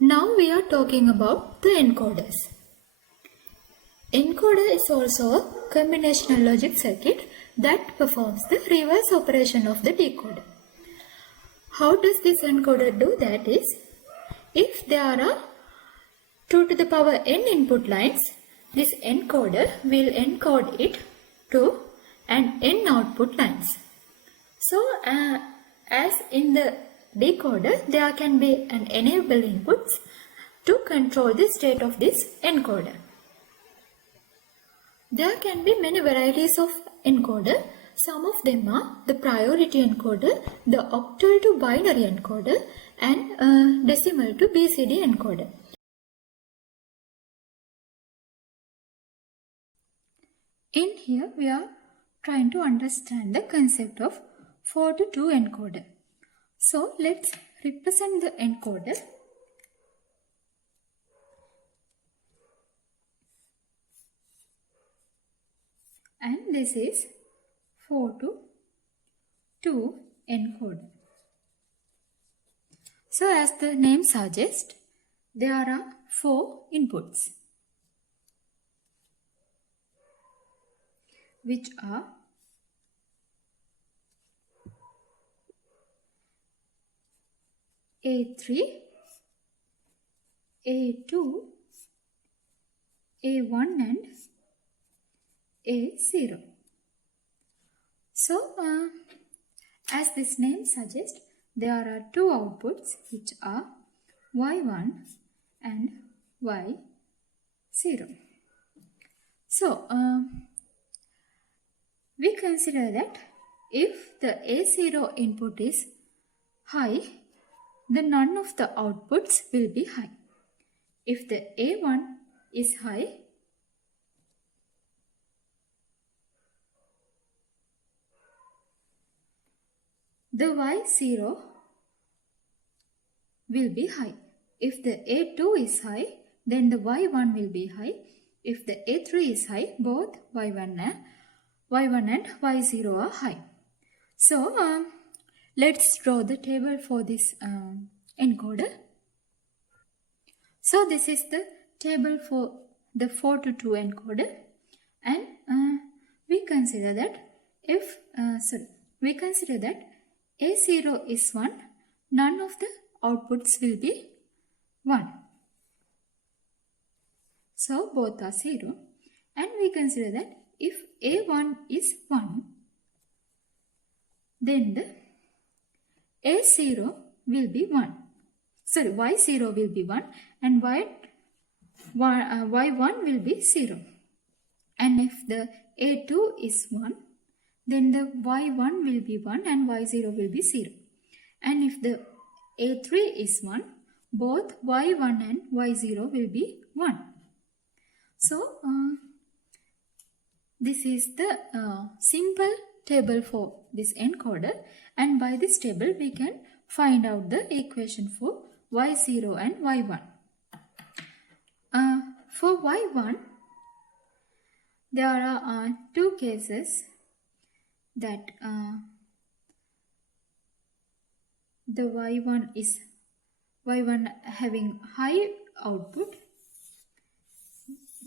Now we are talking about the encoders. Encoder is also a combinational logic circuit that performs the reverse operation of the decoder. How does this encoder do that is, if there are 2 to the power n input lines, this encoder will encode it to an n output lines. So, as in the decoder, there can be an enable inputs to control the state of this encoder. There can be many varieties of encoder. Some of them are the priority encoder, the octal to binary encoder, and decimal to BCD encoder. In here, we are trying to understand the concept of 4 to 2 encoder. So, let's represent the encoder. And this is 4 to 2 encoder. So, as the name suggests, there are 4 inputs, which are A3, A2, A1 and A0. So, as this name suggests, there are 2 outputs which are Y1 and Y0. So, we consider that if the A0 input is high, then none of the outputs will be high. If the A1 is high, the Y0 will be high. If the A2 is high, then the Y1 will be high. If the A3 is high, both Y1 and Y0 are high. So, let's draw the table for this encoder. So, this is the table for the 4 to 2 encoder, and we consider that A0 is 1, none of the outputs will be 1. So, both are 0, and we consider that if A1 is 1, then the A0 will be 1. Sorry, Y0 will be 1 and Y1 will be 0. And if the A2 is 1, then the Y1 will be 1 and Y0 will be 0. And if the A3 is 1, both Y1 and Y0 will be 1. So, this is the simple table for this encoder, and by this table we can find out the equation for Y0 and Y1. For Y1, there are 2 cases that the Y1 having high output.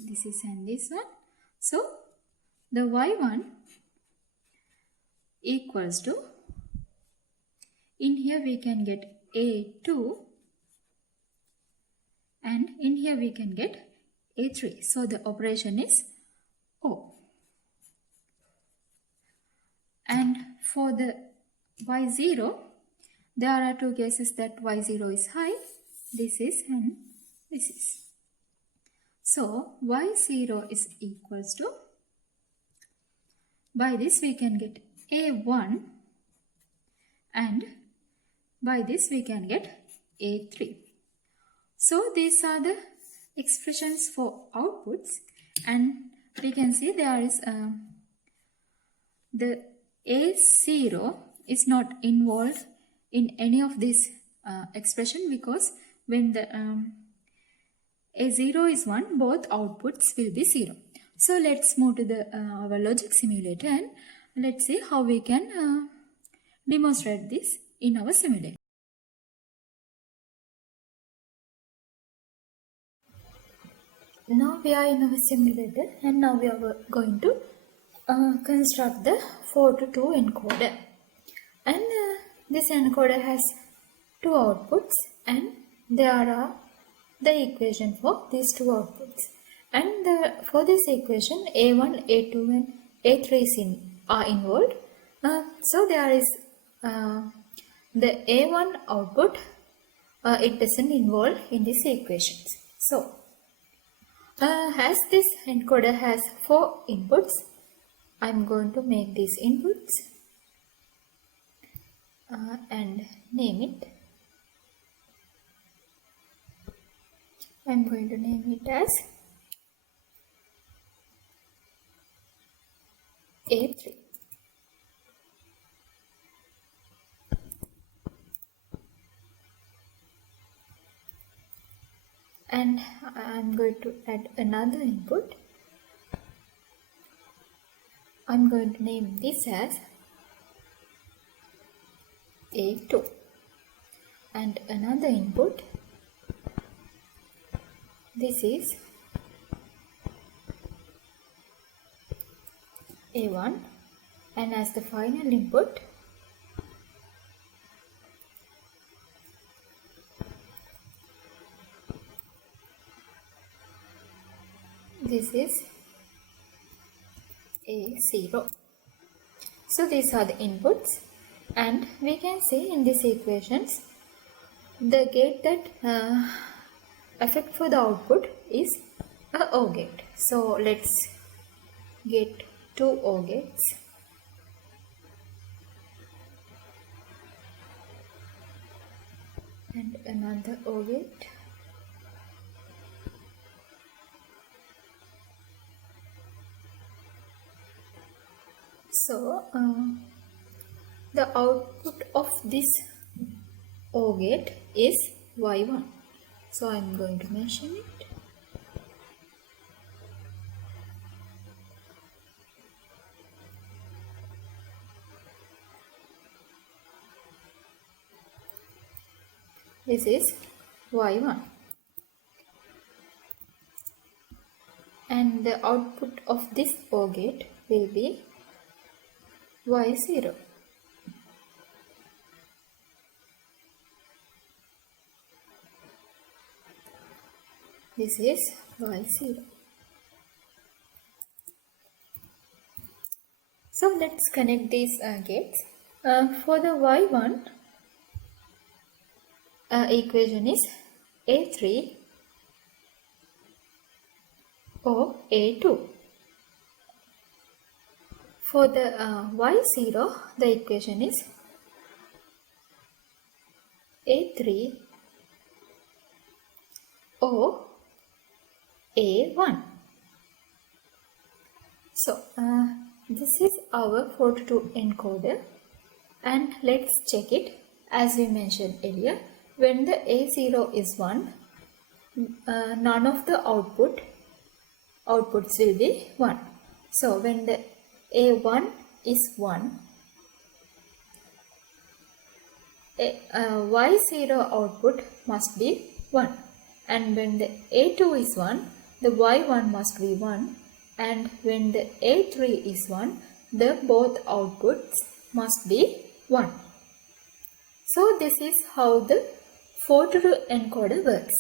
This is and this one. So, the Y1 equals to, in here we can get A2 and in here we can get A3. So, the operation is O. And for the Y0, there are 2 cases that Y0 is high. This is and this is. So, Y0 is equals to, by this we can get A1 and by this we can get A3. So, these are the expressions for outputs, and we can see there is the A0 is not involved in any of this expression, because when the A0 is 1, both outputs will be 0. So, let's move to the our logic simulator and let's see how we can demonstrate this in our simulator. now we are in our simulator and now we are going to construct the 4 to 2 encoder. And this encoder has two outputs and there are the equation for these two outputs. And for this equation A1, A2 and A3 are involved. So there is the A1 output, it doesn't involve in these equations. So as this encoder has 4 inputs, I am going to make these inputs and name it. I am going to name it as A3. And I am going to add another input. I am going to name this as A2 and another input, this is A1, and as the final input this is A0. So these are the inputs, and we can see in these equations the gate that affect for the output is a OR gate. So let's get 2 OR gates. And another OR gate. So the output of this OR gate is Y1. So I am going to mention it. This is Y1. And the output of this OR gate will be Y0. This is Y0. So let's connect these gates. For the Y1 equation is A3 or A2. For the Y0, the equation is A3 or A1. So this is our 4 to 2 encoder, and let's check it. As we mentioned earlier, when the A0 is 1, none of the outputs will be 1. So when the A1 is 1, Y0 output must be 1, and when the A2 is 1, the Y1 must be 1, and when the A3 is 1, the both outputs must be 1. So this is how the 4 to 2 encoder works.